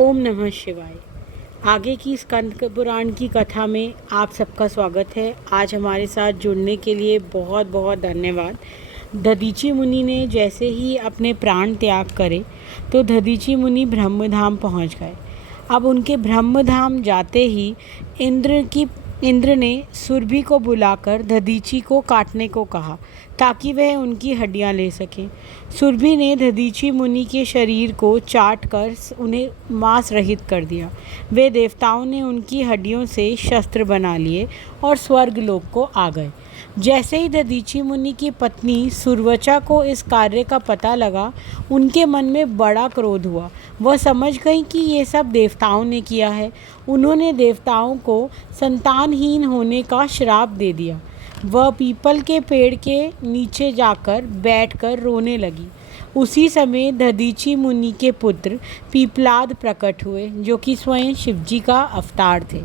ओम नमः शिवाय। आगे की स्कंद पुराण की कथा में आप सबका स्वागत है। आज हमारे साथ जुड़ने के लिए बहुत बहुत धन्यवाद। दधीची मुनि ने जैसे ही अपने प्राण त्याग करे तो दधीची मुनि ब्रह्मधाम पहुंच गए। अब उनके ब्रह्मधाम जाते ही इंद्र ने सुरभि को बुलाकर दधीची को काटने को कहा ताकि वह उनकी हड्डियां ले सके। सुरभि ने दधीची मुनि के शरीर को चाट कर उन्हें मांस रहित कर दिया। वे देवताओं ने उनकी हड्डियों से शस्त्र बना लिए और स्वर्ग लोक को आ गए। जैसे ही दधीची मुनि की पत्नी सुरवचा को इस कार्य का पता लगा, उनके मन में बड़ा क्रोध हुआ। वह समझ गई कि ये सब देवताओं ने किया है। उन्होंने देवताओं को संतानहीन होने का श्राप दे दिया। वह पीपल के पेड़ के नीचे जाकर बैठकर रोने लगी। उसी समय दधीची मुनि के पुत्र पीपलाद प्रकट हुए, जो कि स्वयं शिवजी का अवतार थे।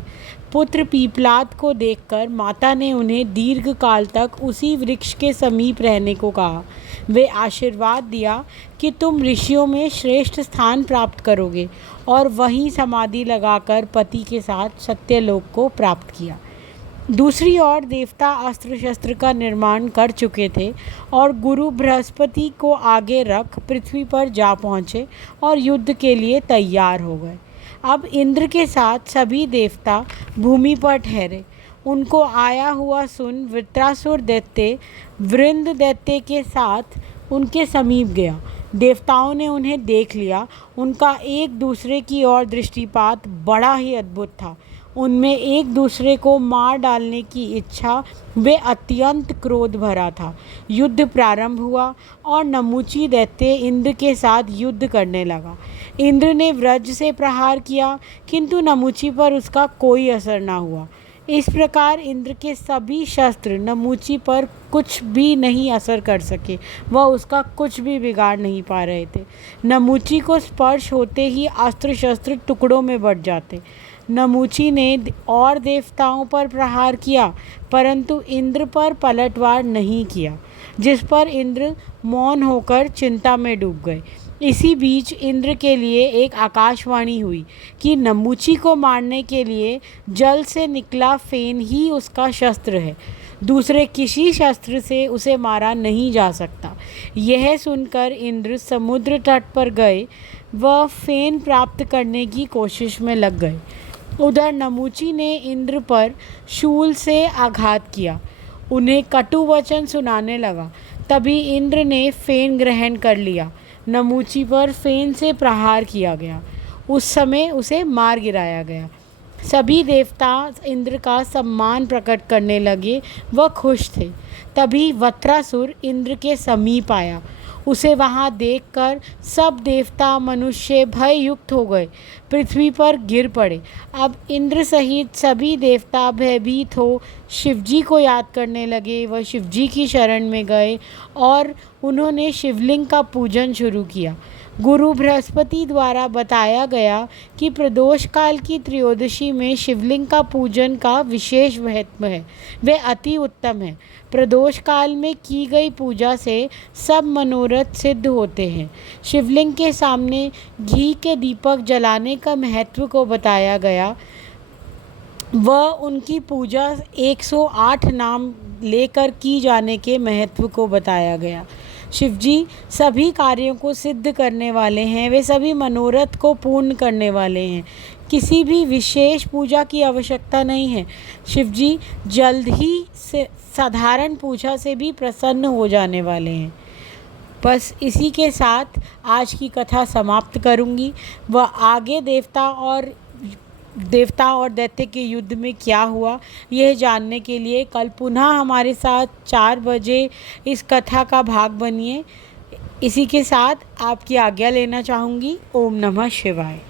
पुत्र पीपलाद को देखकर माता ने उन्हें दीर्घ काल तक उसी वृक्ष के समीप रहने को कहा। वे आशीर्वाद दिया कि तुम ऋषियों में श्रेष्ठ स्थान प्राप्त करोगे, और वहीं समाधि लगाकर पति के साथ सत्यलोक को प्राप्त किया। दूसरी ओर देवता अस्त्र शस्त्र का निर्माण कर चुके थे और गुरु बृहस्पति को आगे रख पृथ्वी पर जा पहुँचे और युद्ध के लिए तैयार हो गए। अब इंद्र के साथ सभी देवता भूमि पर ठहरे। उनको आया हुआ सुन वृत्रासुर दैत्य वृंद दैत्य के साथ उनके समीप गया। देवताओं ने उन्हें देख लिया। उनका एक दूसरे की ओर दृष्टिपात बड़ा ही अद्भुत था। उनमें एक दूसरे को मार डालने की इच्छा वे अत्यंत क्रोध भरा था। युद्ध प्रारंभ हुआ और नमूची दैत्य इंद्र के साथ युद्ध करने लगा। इंद्र ने वज्र से प्रहार किया, किंतु नमूची पर उसका कोई असर न हुआ। इस प्रकार इंद्र के सभी शस्त्र नमूची पर कुछ भी नहीं असर कर सके। वह उसका कुछ भी बिगाड़ नहीं पा रहे थे। नमूची को स्पर्श होते ही अस्त्र शस्त्र टुकड़ों में बट जाते। नमूची ने और देवताओं पर प्रहार किया, परंतु इंद्र पर पलटवार नहीं किया, जिस पर इंद्र मौन होकर चिंता में डूब गए। इसी बीच इंद्र के लिए एक आकाशवाणी हुई कि नमूची को मारने के लिए जल से निकला फेन ही उसका शस्त्र है। दूसरे किसी शस्त्र से उसे मारा नहीं जा सकता। यह सुनकर इंद्र समुद्र तट पर गए। वह फेन प्राप्त करने की कोशिश में लग गए। उधर नमूची ने इंद्र पर शूल से आघात किया, उन्हें कटु वचन सुनाने लगा। तभी इंद्र ने फेन ग्रहण कर लिया। नमूची पर फेन से प्रहार किया गया। उस समय उसे मार गिराया गया। सभी देवता इंद्र का सम्मान प्रकट करने लगे। वह खुश थे। तभी वृत्रासुर इंद्र के समीप आया। उसे वहां देखकर सब देवता मनुष्य भय युक्त हो गए, पृथ्वी पर गिर पड़े। अब इंद्र सहित सभी देवता भयभीत हो शिवजी को याद करने लगे। वह शिवजी की शरण में गए और उन्होंने शिवलिंग का पूजन शुरू किया। गुरु बृहस्पति द्वारा बताया गया कि प्रदोष काल की त्रयोदशी में शिवलिंग का पूजन का विशेष महत्व है। वे अति उत्तम है। प्रदोष काल में की गई पूजा से सब मनोरथ सिद्ध होते हैं। शिवलिंग के सामने घी के दीपक जलाने का महत्व को बताया गया। वह उनकी पूजा 108 नाम लेकर की जाने के महत्व को बताया गया। शिवजी सभी कार्यों को सिद्ध करने वाले हैं। वे सभी मनोरथ को पूर्ण करने वाले हैं। किसी भी विशेष पूजा की आवश्यकता नहीं है। शिवजी जल्द ही से साधारण पूजा से भी प्रसन्न हो जाने वाले हैं। बस इसी के साथ आज की कथा समाप्त करूंगी। वह आगे देवता और दैत्य के युद्ध में क्या हुआ, यह जानने के लिए कल पुनः हमारे साथ 4 बजे इस कथा का भाग बनिए। इसी के साथ आपकी आज्ञा लेना चाहूँगी। ओम नमः शिवाय।